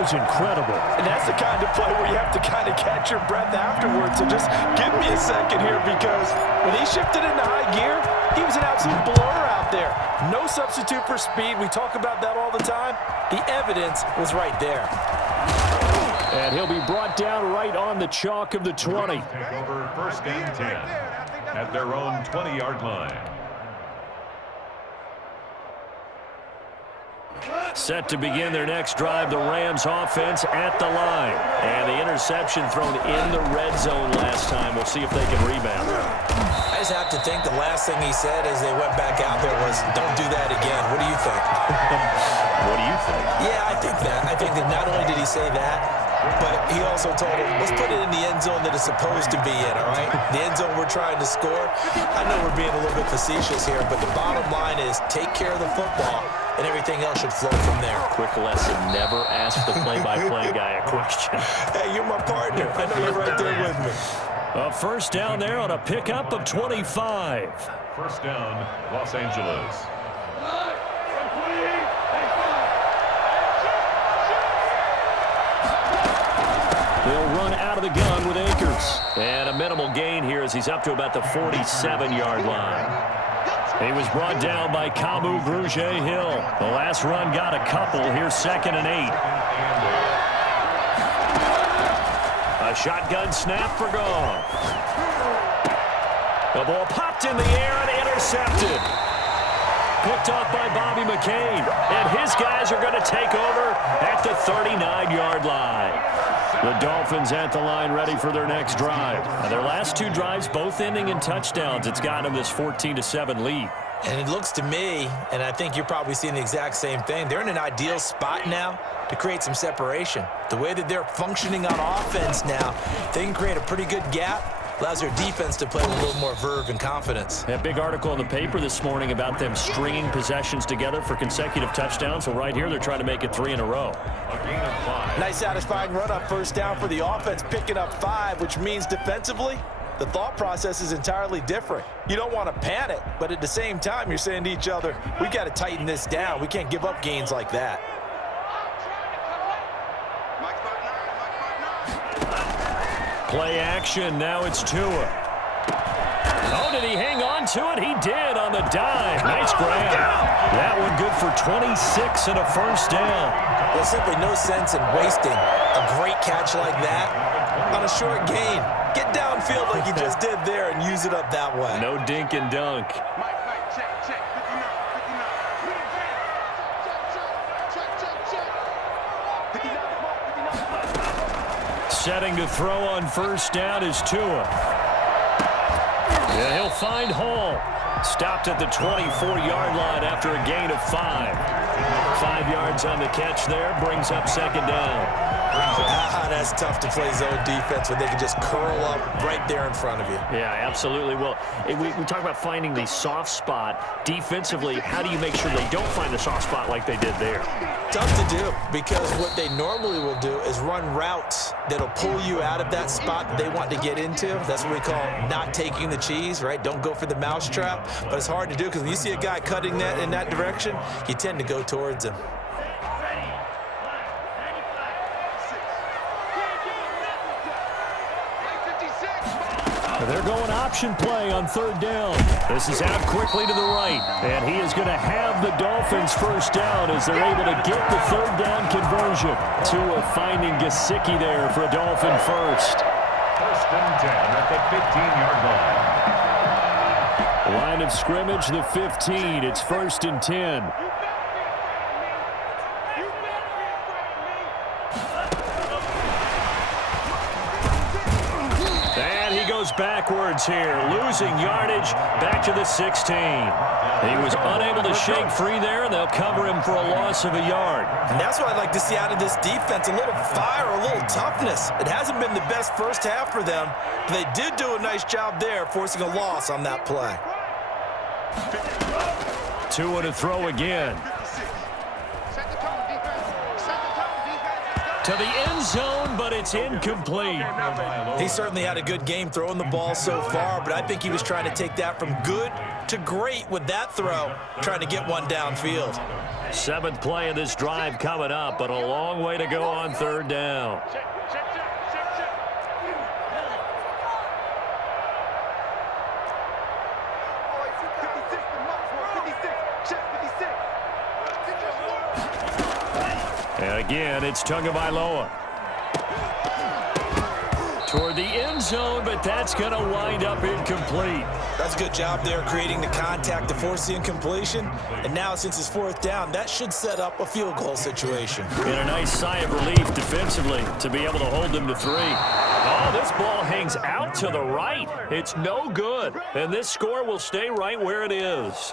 was incredible. And that's the kind of play where you have to kind of catch your breath afterwards. So just give me a second here, because when he shifted into high gear, he was an absolute blower out there. No substitute for speed. We talk about that all the time. The evidence was right there. And he'll be brought down right on the chalk of the 20. Take over 1st and 10 at their own 20-yard line. Set to begin their next drive, the Rams offense at the line. And the interception thrown in the red zone last time. We'll see if they can rebound. I just have to think the last thing he said as they went back out there was, don't do that again. What do you think? What do you think? Yeah, I think that. I think that not only did he say that, but he also told him, let's put it in the end zone that it's supposed to be in, all right? The end zone we're trying to score. I know we're being a little bit facetious here, but the bottom line is take care of the football, and everything else should flow from there. Quick lesson, never ask the play-by-play guy a question. Hey, you're my partner. I know you're right there with me. A first down there on a pickup of 25. First down, Los Angeles. They'll run out of the gun with Akers. And a minimal gain here as he's up to about the 47-yard line. He was brought down by Kamu Grugier-Hill. The last run got a couple. Here's 2nd and 8. A shotgun snap for Goff. The ball popped in the air and intercepted. Picked off by Bobby McCain. And his guys are going to take over at the 39-yard line. The Dolphins at the line ready for their next drive. Now, their last 2 drives both ending in touchdowns. It's gotten them this 14-7 lead. And it looks to me, and I think you're probably seeing the exact same thing, they're in an ideal spot now to create some separation. The way that they're functioning on offense now, they can create a pretty good gap. Allows their defense to play with a little more verve and confidence. A big article in the paper this morning about them stringing possessions together for consecutive touchdowns. Well, right here, they're trying to make it 3 in a row. A gain of 5. Nice satisfying run up first down for the offense, picking up 5, which means defensively, the thought process is entirely different. You don't want to panic, but at the same time, you're saying to each other, we got to tighten this down. We can't give up gains like that. Play action. Now it's Tua. Oh, did he hang on to it? He did on the dime. Nice grab. That one good for 26 and a first down. There's simply no sense in wasting a great catch like that on a short gain. Get downfield like you just did there and use it up that way. No dink and dunk. Setting to throw on first down is Tua. And he'll find Hall. Stopped at the 24-yard line after a gain of 5. 5 yards on the catch there. Brings up 2nd down. That's tough to play zone defense when they can just curl up right there in front of you. Yeah, absolutely. Well, we talk about finding the soft spot. Defensively, how do you make sure they don't find the soft spot like they did there? Tough to do, because what they normally will do is run routes that'll pull you out of that spot that they want to get into. That's what we call not taking the cheese, right? Don't go for the mousetrap. But it's hard to do, because when you see a guy cutting that in that direction, you tend to go towards him. They're going option play on 3rd down. This is out quickly to the right. And he is going to have the Dolphins first down as they're able to get the 3rd down conversion. Tua finding Gesicki there for a Dolphin first. 1st and 10 at the 15-yard line. Line of scrimmage, the 15. It's 1st and 10. Backwards here, losing yardage back to the 16. He was unable to shake free there, and they'll cover him for a loss of a yard. And that's what I'd like to see out of this defense, a little fire, a little toughness. It hasn't been the best first half for them, but they did do a nice job there, forcing a loss on that play. Tua to throw again. To the end zone, but it's incomplete. He certainly had a good game throwing the ball so far, but I think he was trying to take that from good to great with that throw, trying to get one downfield. Seventh play of this drive coming up, but a long way to go on third down. And again, it's Tagovailoa. Toward the end zone, but that's going to wind up incomplete. That's a good job there creating the contact to force the incompletion. And now, since it's fourth down, that should set up a field goal situation. And a nice sigh of relief defensively to be able to hold them to 3. Oh, this ball hangs out to the right. It's no good. And this score will stay right where it is.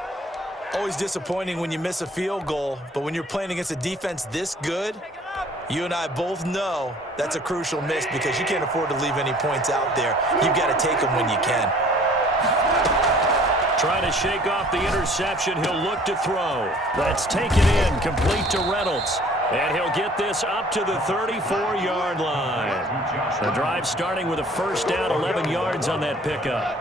Always disappointing when you miss a field goal, but when you're playing against a defense this good, you and I both know that's a crucial miss because you can't afford to leave any points out there. You've got to take them when you can. Trying to shake off the interception. He'll look to throw. That's taken in, complete to Reynolds. And he'll get this up to the 34-yard line. The drive starting with a first down, 11 yards on that pickup.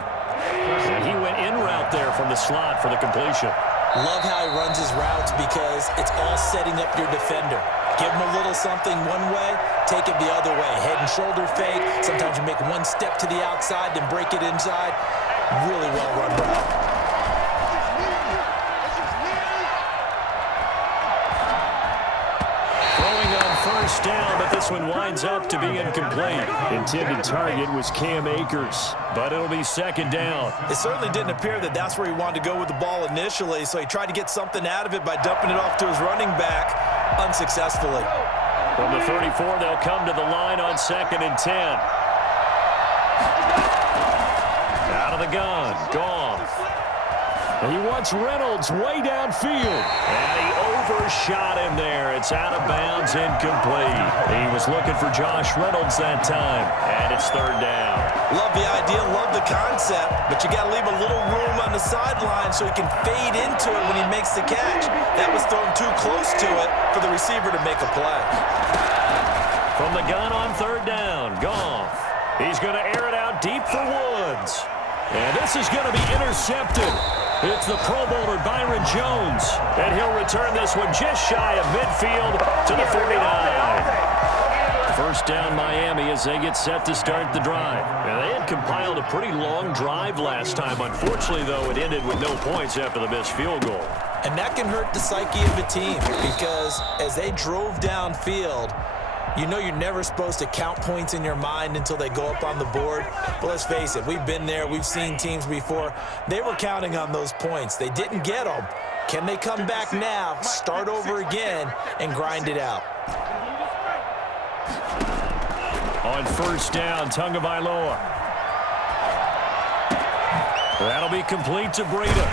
And he went in route there from the slot for the completion. Love how he runs his routes because it's all setting up your defender. Give him a little something one way, take it the other way. Head and shoulder fake. Sometimes you make one step to the outside, then break it inside. Really well run route. First down, but this one winds up to be incomplete. Intended target was Cam Akers, but it'll be second down. It certainly didn't appear that that's where he wanted to go with the ball initially, so he tried to get something out of it by dumping it off to his running back unsuccessfully. From the 34, they'll come to the line on 2nd and 10. Out of the gun, Goff. And he wants Reynolds way downfield. And he overshot him there. It's out of bounds, incomplete. He was looking for Josh Reynolds that time. And it's third down. Love the idea, love the concept, but you got to leave a little room on the sideline so he can fade into it when he makes the catch. That was thrown too close to it for the receiver to make a play. From the gun on third down, Goff. He's going to air it out deep for Woods. And this is going to be intercepted. It's the Pro Bowler Byron Jones. And he'll return this one just shy of midfield to the 49. First down Miami as they get set to start the drive. And they had compiled a pretty long drive last time. Unfortunately, though, it ended with no points after the missed field goal. And that can hurt the psyche of a team because as they drove downfield, you know you're never supposed to count points in your mind until they go up on the board. But let's face it, we've been there. We've seen teams before. They were counting on those points. They didn't get them. Can they come back now, start over again, and grind it out? On first down, Tagovailoa. That'll be complete to Breida.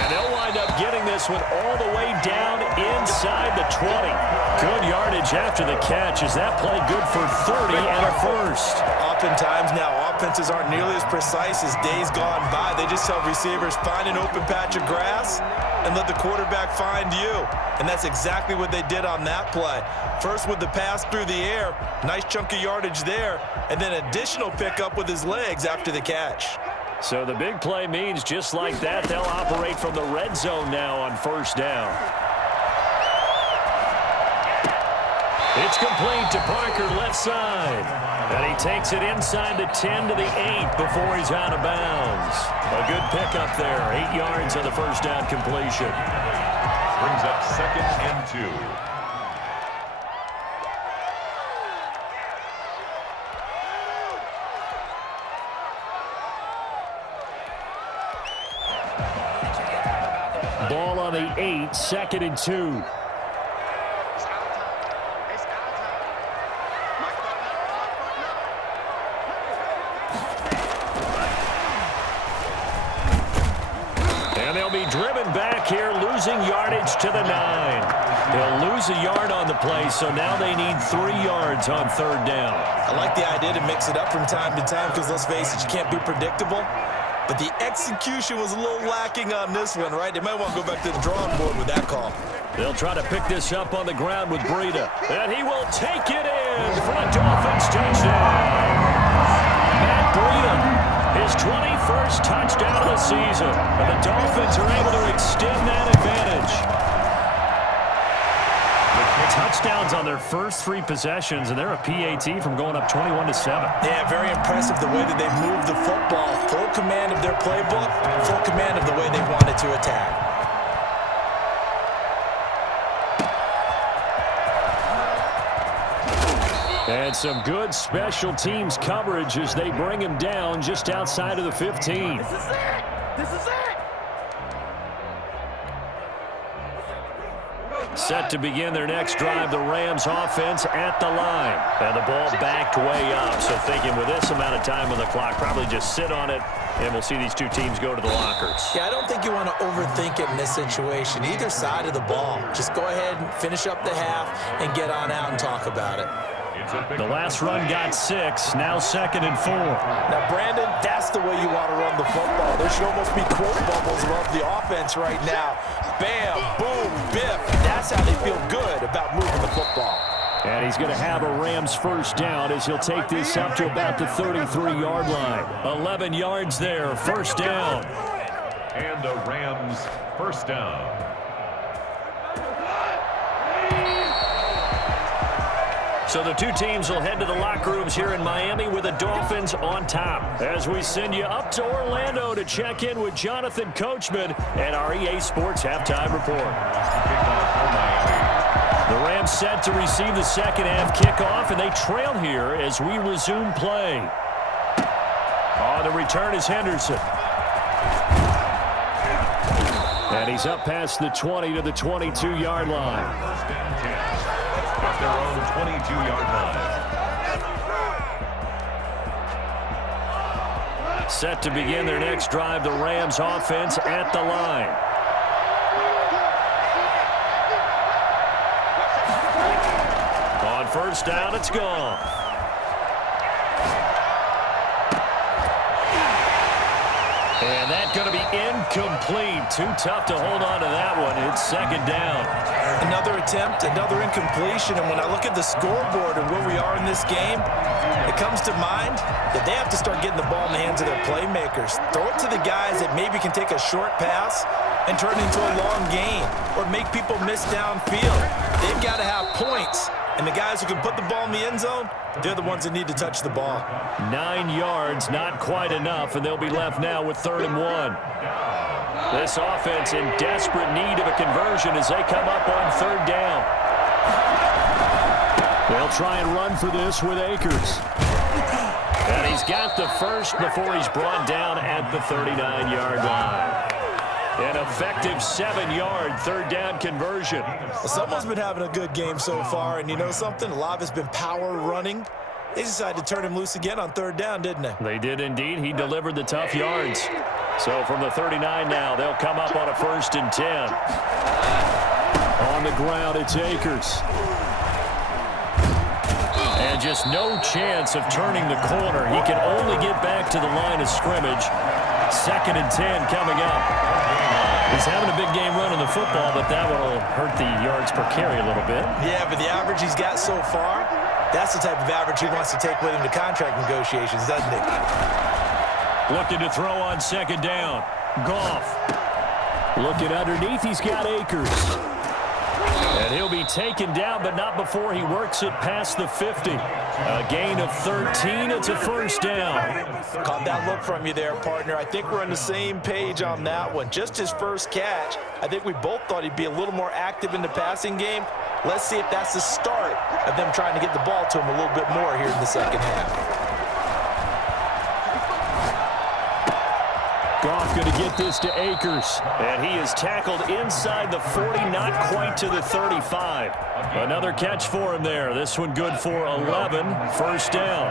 And they'll wind up getting this one all the way down inside the 20. Good yardage after the catch. Is that play good for 30 and a first? Oftentimes now, offenses aren't nearly as precise as days gone by. They just tell receivers, find an open patch of grass and let the quarterback find you. And that's exactly what they did on that play. First with the pass through the air, nice chunk of yardage there, and then additional pickup with his legs after the catch. So the big play means just like that, they'll operate from the red zone now on first down. It's complete to Parker left side. And he takes it inside the 10 to the 8 before he's out of bounds. A good pickup there, 8 yards on the first down completion. Brings up 2nd and 2. Ball on the 8, 2nd and 2. And they'll be driven back here, losing yardage to the 9. They'll lose a yard on the play, so now they need 3 yards on third down. I like the idea to mix it up from time to time because, let's face it, you can't be predictable. But the execution was a little lacking on this one, right? They might want to go back to the drawing board with that call. They'll try to pick this up on the ground with Breida. And he will take it in for a Dolphins touchdown. Matt Breida, his 21st touchdown of the season. And the Dolphins are able to extend that advantage. Touchdowns on their first 3 possessions, and they're a PAT from going up 21-7. Yeah, very impressive the way that they moved the football. Full command of their playbook, full command of the way they wanted to attack. And some good special teams coverage as they bring him down just outside of the 15. This is it! This is it! Set to begin their next drive, the Rams offense at the line. And the ball backed way up, so thinking with this amount of time on the clock, probably just sit on it, and we'll see these two teams go to the lockers. Yeah, I don't think you want to overthink it in this situation. Either side of the ball. Just go ahead and finish up the half and get on out and talk about it. The last run got 6, now 2nd and 4. Now, Brandon, that's the way you want to run the football. There should almost be quote bubbles above the offense right now. Bam, boom, biff. That's how they feel good about moving the football. And he's going to have a Rams first down as he'll take this up to about the 33-yard line. 11 yards there, first down. And the Rams first down. So the two teams will head to the locker rooms here in Miami with the Dolphins on top. As we send you up to Orlando to check in with Jonathan Coachman and our EA Sports Halftime Report. The Rams set to receive the second half kickoff, and they trail here as we resume play. On the return is Henderson. And he's up past the 20 to the 22-yard line. At their own 22-yard line. Set to begin their next drive, the Rams offense at the line. On first down, it's gone. And that's going to be incomplete. Too tough to hold on to that one. It's second down. Another attempt, another incompletion, and when I look at the scoreboard and where we are in this game, it comes to mind that they have to start getting the ball in the hands of their playmakers. Throw it to the guys that maybe can take a short pass and turn it into a long gain or make people miss downfield. They've got to have points, and the guys who can put the ball in the end zone, they're the ones that need to touch the ball. 9 yards, not quite enough, and they'll be left now with 3rd and 1. This offense in desperate need of a conversion as they come up on 3rd down. They'll try and run for this with Akers. And he's got the first before he's brought down at the 39-yard line. An effective 7-yard 3rd down conversion. Well, someone's been having a good game so far, and you know something? A lot of it's been power running. They decided to turn him loose again on 3rd down, didn't they? They did indeed. He delivered the tough yards. So from the 39 now, they'll come up on a 1st and 10. On the ground, it's Akers. And just no chance of turning the corner. He can only get back to the line of scrimmage. 2nd and 10 coming up. He's having a big game running the football, but that one will hurt the yards per carry a little bit. Yeah, but the average he's got so far, that's the type of average he wants to take with him to contract negotiations, doesn't he? Looking to throw on 2nd down. Goff. Looking underneath, he's got Akers. And he'll be taken down, but not before he works it past the 50. A gain of 13. It's a 1st down. Caught that look from you there, partner. I think we're on the same page on that one. Just his first catch. I think we both thought he'd be a little more active in the passing game. Let's see if that's the start of them trying to get the ball to him a little bit more here in the second half. Goff going to get this to Akers, and he is tackled inside the 40, not quite to the 35. Another catch for him there. This one good for 11, 1st down.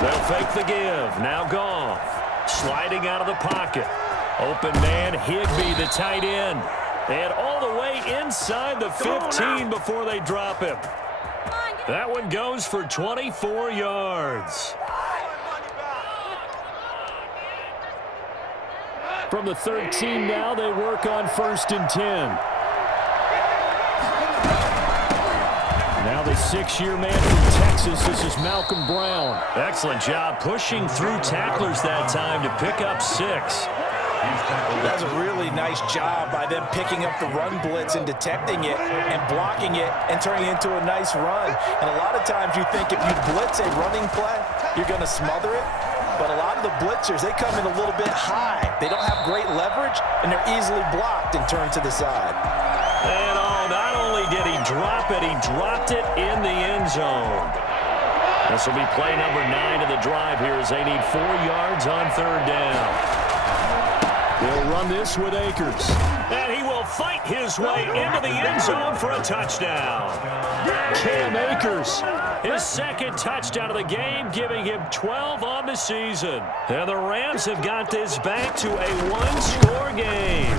They'll fake the give. Now Goff, sliding out of the pocket. Open man, Higbee, the tight end. And all the way inside the 15 before they drop him. That one goes for 24 yards. From the 13 now, they work on 1st and 10. Now the 6-year man from Texas, this is Malcolm Brown. Excellent job pushing through tacklers that time to pick up 6. That's a really nice job by them picking up the run blitz and detecting it and blocking it and turning it into a nice run. And a lot of times you think if you blitz a running play, you're going to smother it. But a lot of the blitzers, they come in a little bit high. They don't have great leverage, and they're easily blocked and turned to the side. And not only did he drop it, he dropped it in the end zone. This will be play number 9 of the drive here as they need 4 yards on third down. They'll run this with Akers. And he will fight his way into the end zone for a touchdown. Cam Akers, his second touchdown of the game, giving him 12 on the season. And the Rams have got this back to a one-score game.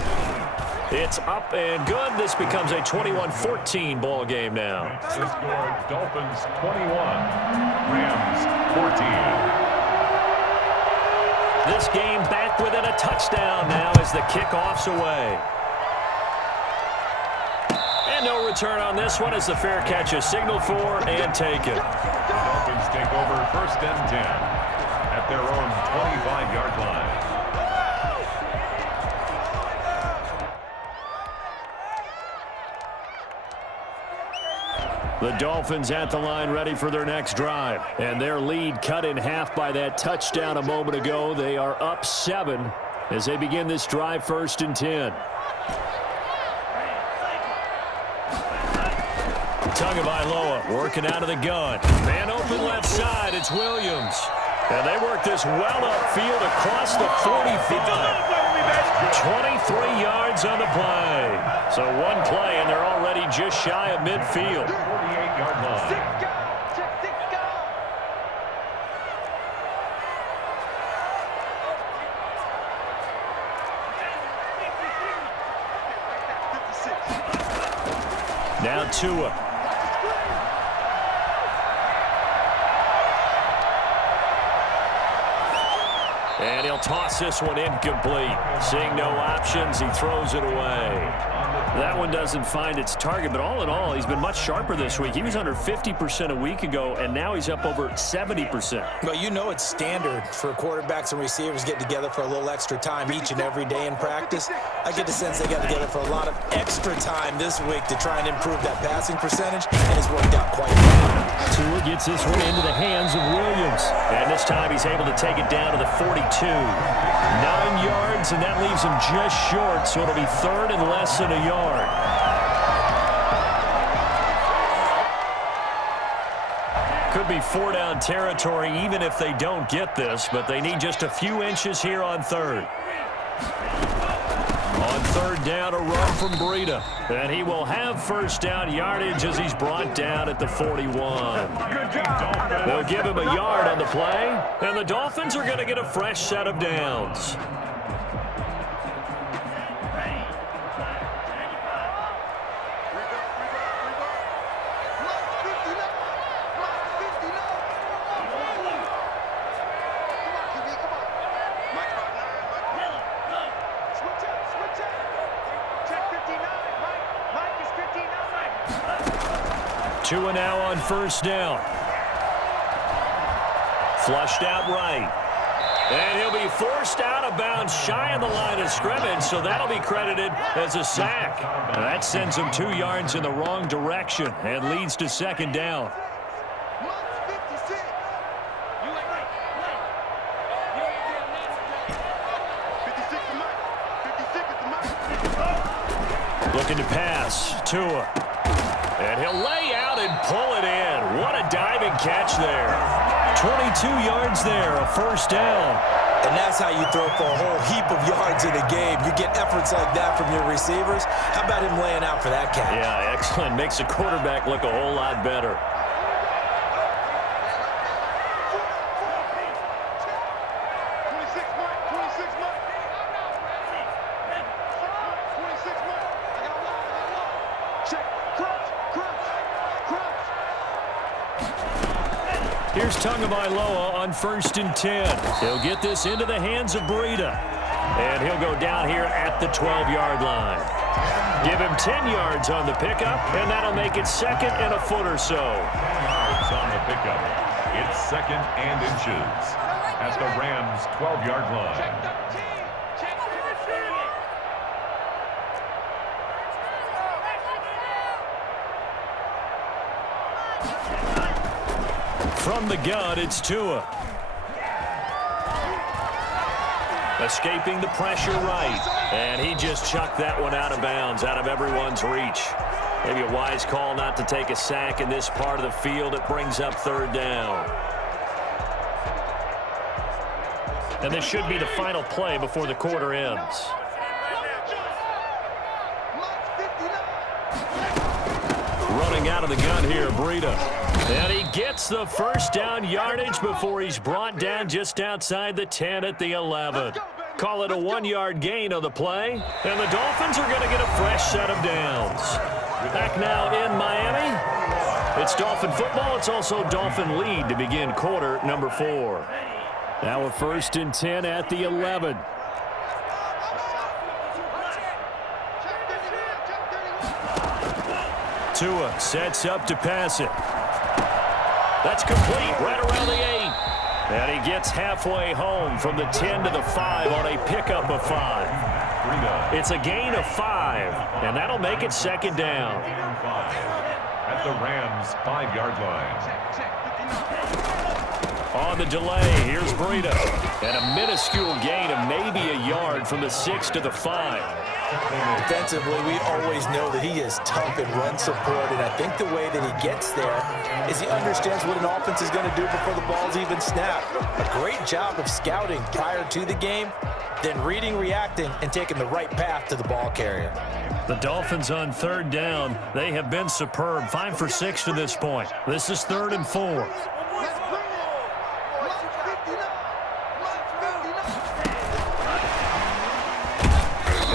It's up and good. This becomes a 21-14 ball game now. The score, Dolphins 21, Rams 14. This game back within a touchdown now as the kickoff's away. And no return on this one as the fair catch is signaled for and taken. The Dolphins take over 1st and 10 at their own 25-yard line. The Dolphins at the line ready for their next drive. And their lead cut in half by that touchdown a moment ago. They are up 7 as they begin this drive 1st and 10. Tagovailoa working out of the gun. Man open left side. It's Williams. And they work this well upfield across the 45. 23 yards on the play. So one play, and they're already just shy of midfield. 48-yard line. Now Tua. And he'll toss this one incomplete. Seeing no options, he throws it away. That one doesn't find its target, but all in all, he's been much sharper this week. He was under 50% a week ago, and now he's up over 70%. Well, you know it's standard for quarterbacks and receivers getting together for a little extra time each and every day in practice. I get the sense they got together for a lot of extra time this week to try and improve that passing percentage, and it's worked out quite well. Tua gets this one into the hands of Williams. And this time he's able to take it down to the 42. 9 yards, and that leaves him just short, so it'll be 3rd and less than a yard. Could be 4-down territory even if they don't get this, but they need just a few inches here on 3rd. On 3rd down, a run from Breida. And he will have 1st down yardage as he's brought down at the 41. They'll give him a yard on the play, and the Dolphins are going to get a fresh set of downs. Tua now on 1st down. Flushed out right. And he'll be forced out of bounds shy of the line of scrimmage, so that'll be credited as a sack. And that sends him 2 yards in the wrong direction and leads to 2nd down. Looking to pass. Tua. And he'll lay out and pull it in. What a diving catch there. 22 yards there, a 1st down. And that's how you throw for a whole heap of yards in a game. You get efforts like that from your receivers. How about him laying out for that catch? Yeah, excellent. Makes the quarterback look a whole lot better. Here's Tagovailoa on 1st and 10. He'll get this into the hands of Breida. And he'll go down here at the 12-yard line. Give him 10 yards on the pickup, and that'll make it 2nd and a foot or so. 10 yards on the pickup. It's 2nd and inches at the Rams' 12-yard line. From the gun, it's Tua. Escaping the pressure right. And he just chucked that one out of bounds, out of everyone's reach. Maybe a wise call not to take a sack in this part of the field. It brings up third down. And this should be the final play before the quarter ends. Running out of the gun here, Breida. And he gets the first down yardage before he's brought down just outside the 10 at the 11. Call it a 1-yard gain on the play. And the Dolphins are going to get a fresh set of downs. Back now in Miami. It's Dolphin football. It's also Dolphin lead to begin quarter number 4. Now a 1st and 10 at the 11. Tua sets up to pass it. That's complete right around the 8. And he gets halfway home from the 10 to the 5 on a pickup of 5. It's a gain of 5, and that'll make it 2nd down. At the Rams' 5-yard line. On the delay, here's Breida. And a minuscule gain of maybe a yard from the 6 to the 5. Defensively, we always know that he is tough in run support, and I think the way that he gets there is he understands what an offense is going to do before the ball's even snapped. A great job of scouting prior to the game, then reading, reacting, and taking the right path to the ball carrier. The Dolphins on 3rd down. They have been superb. 5 for 6 to this point. This is 3rd and 4.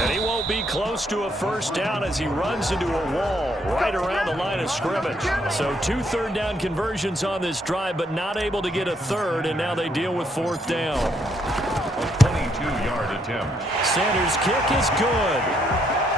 And he won't be close to a first down as he runs into a wall right around the line of scrimmage. So 2 3rd-down conversions on this drive, but not able to get a 3rd, and now they deal with 4th down. A 22-yard attempt. Sanders' kick is good.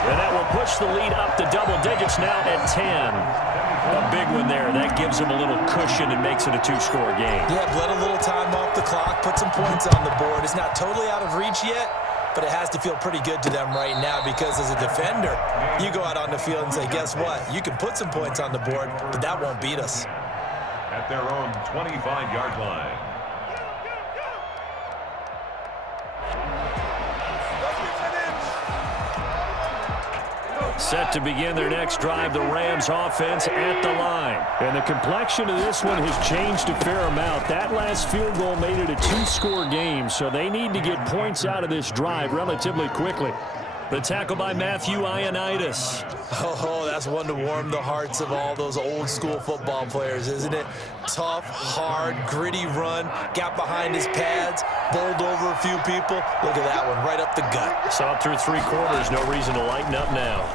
And that will push the lead up to double digits now at 10. A big one there. That gives him a little cushion and makes it a 2-score game. Yeah, let a little time off the clock, put some points on the board. It's not totally out of reach yet, but it has to feel pretty good to them right now because as a defender, you go out on the field and say, guess what? You can put some points on the board, but that won't beat us. At their own 25-yard line. Set to begin their next drive, the Rams offense at the line. And the complexion of this one has changed a fair amount. That last field goal made it a 2-score game, so they need to get points out of this drive relatively quickly. The tackle by Matthew Ioannidis. Oh, that's one to warm the hearts of all those old-school football players, isn't it? Tough, hard, gritty run, got behind his pads, bowled over a few people. Look at that one, right up the gut. Saw it through 3 quarters, no reason to lighten up now.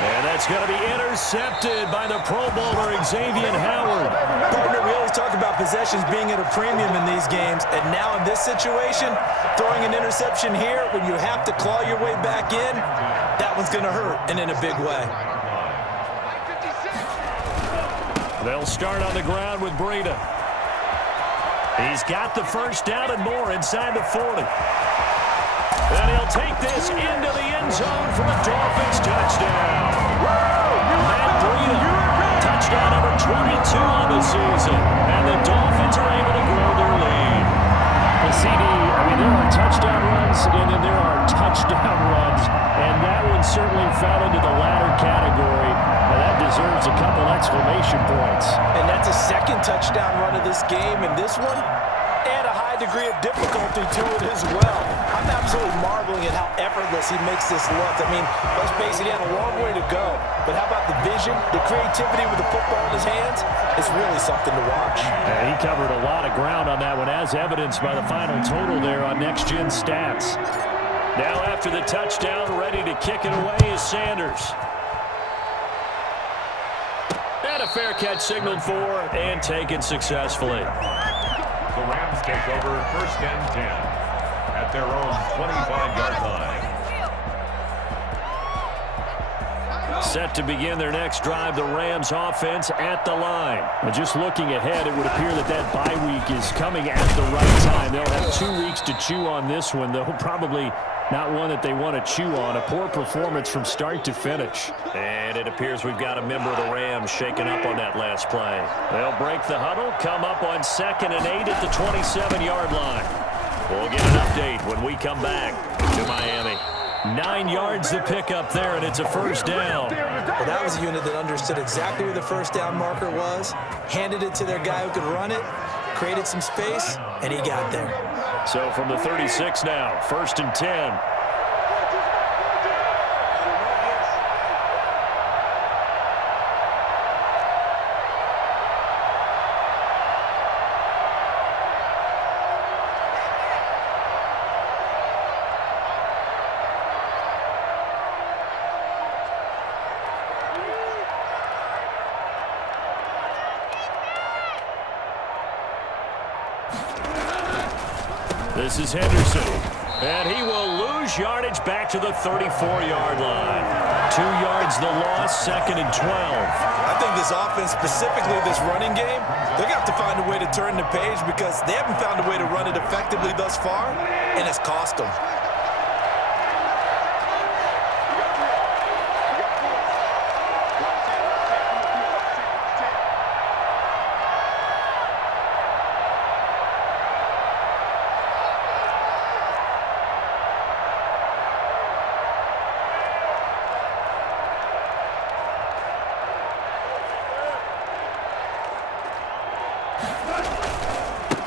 And that's going to be intercepted by the Pro Bowler Xavier Howard. Partner, we always talk about possessions being at a premium in these games, and now in this situation, throwing an interception here when you have to claw your way back in, that one's going to hurt, and in a big way. They'll start on the ground with Breida. He's got the first down and more inside the 40. And he'll take this into the end zone for a Dolphins touchdown. Matt Breida, touchdown number 22 on the season. And the Dolphins are able to grow their lead. The CD, I mean, there are touchdown runs and then there are touchdown runs. And that one certainly fell into the latter category. And that deserves a couple exclamation points. And that's a 2nd touchdown run of this game. And this one, add a high degree of difficulty to it as well. I'm absolutely marveling at how effortless he makes this look. I mean, let's face it, he had a long way to go. But how about the vision, the creativity with the football in his hands? It's really something to watch. And he covered a lot of ground on that one, as evidenced by the final total there on Next Gen Stats. Now after the touchdown, ready to kick it away is Sanders. And a fair catch signaled for and taken successfully. The Rams take over 1st and 10 at their own 25-yard line. Set to begin their next drive, the Rams offense at the line. And just looking ahead, it would appear that that bye week is coming at the right time. They'll have 2 weeks to chew on this one. They'll probably Not one that they want to chew on. A poor performance from start to finish. And it appears we've got a member of the Rams shaking up on that last play. They'll break the huddle, come up on 2nd and 8 at the 27-yard line. We'll get an update when we come back to Miami. 9 yards to pick up there, and it's a first down. Well, that was a unit that understood exactly where the first down marker was, handed it to their guy who could run it, created some space, and he got there. So from the 36 now, 1st and 10. This is Henderson, and he will lose yardage back to the 34-yard line. 2 yards the loss, 2nd and 12. I think this offense, specifically this running game, they're going to have to find a way to turn the page because they haven't found a way to run it effectively thus far, and it's cost them.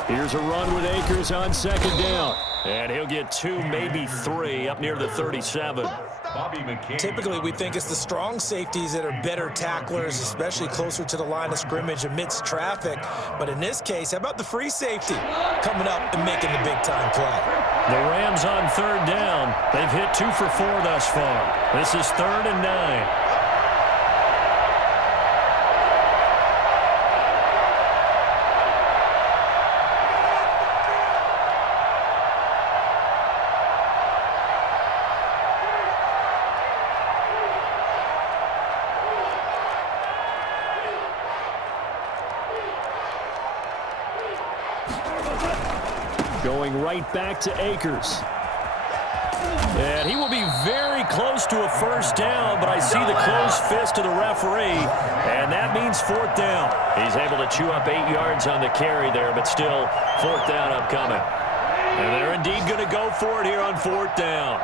Here's a run with Akers on 2nd down. And he'll get 2, maybe 3 up near the 37. Typically, we think it's the strong safeties that are better tacklers, especially closer to the line of scrimmage amidst traffic. But in this case, how about the free safety coming up and making the big-time play? The Rams on 3rd down. They've hit 2 for 4 thus far. This is 3rd and 9. Going right back to Akers. And he will be very close to a first down, but I see the closed fist of the referee, and that means 4th down. He's able to chew up 8 yards on the carry there, but still 4th down upcoming. And they're indeed going to go for it here on 4th down.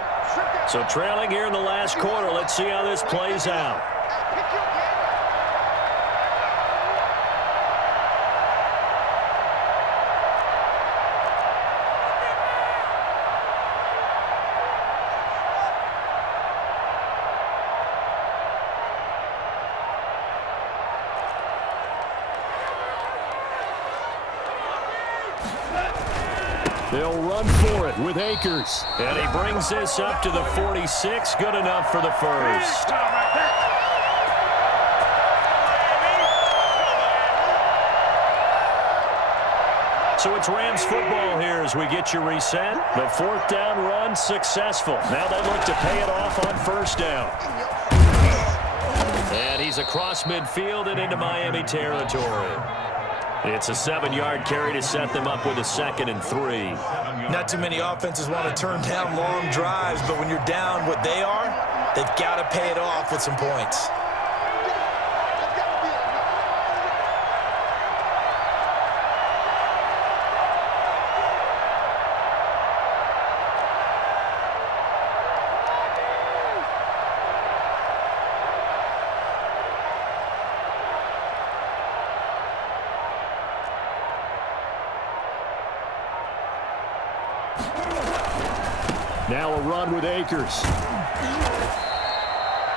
So trailing here in the last quarter, let's see how this plays out. They'll run for it with Akers. And he brings this up to the 46. Good enough for the first. So it's Rams football here as we get you reset. The 4th down run successful. Now they look to pay it off on 1st down. And he's across midfield and into Miami territory. It's a 7-yard carry to set them up with a 2nd and 3. Not too many offenses want to turn down long drives, but when you're down what they are, they've got to pay it off with some points. Now a run with Akers.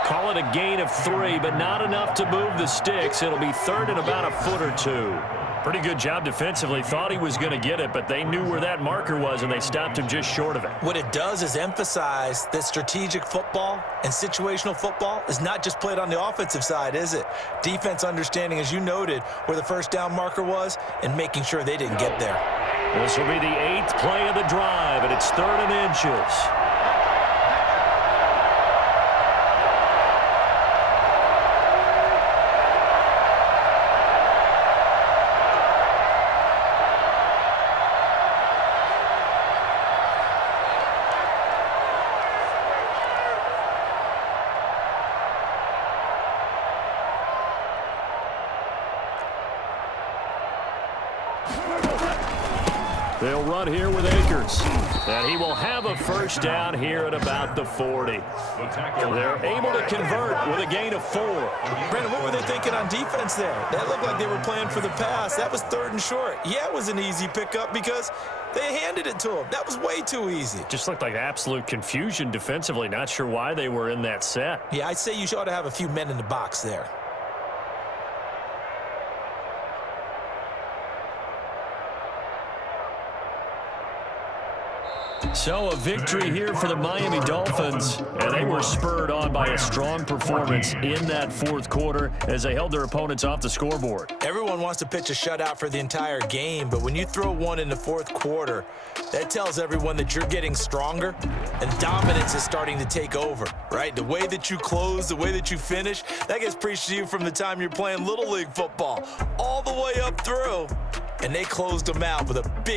Call it a gain of 3, but not enough to move the sticks. It'll be 3rd and about a foot or 2. Pretty good job defensively. Thought he was going to get it, but they knew where that marker was, and they stopped him just short of it. What it does is emphasize that strategic football and situational football is not just played on the offensive side, is it? Defense understanding, as you noted, where the first down marker was and making sure they didn't get there. This will be the 8th play of the drive, and it's 3rd and inches. They'll run here with Akers. And he will have a first down here at about the 40. They're able to convert with a gain of 4. Brandon, what were they thinking on defense there? That looked like they were playing for the pass. That was 3rd and short. Yeah, it was an easy pickup because they handed it to him. That was way too easy. Just looked like absolute confusion defensively. Not sure why they were in that set. Yeah, I'd say you ought to have a few men in the box there. So a victory here for the Miami Dolphins, and they were spurred on by a strong performance in that 4th quarter as they held their opponents off the scoreboard. Everyone wants to pitch a shutout for the entire game, but when you throw one in the 4th quarter, that tells everyone that you're getting stronger and dominance is starting to take over, right? The way that you close, the way that you finish, that gets preached to you from the time you're playing Little League football all the way up through. And they closed them out with a big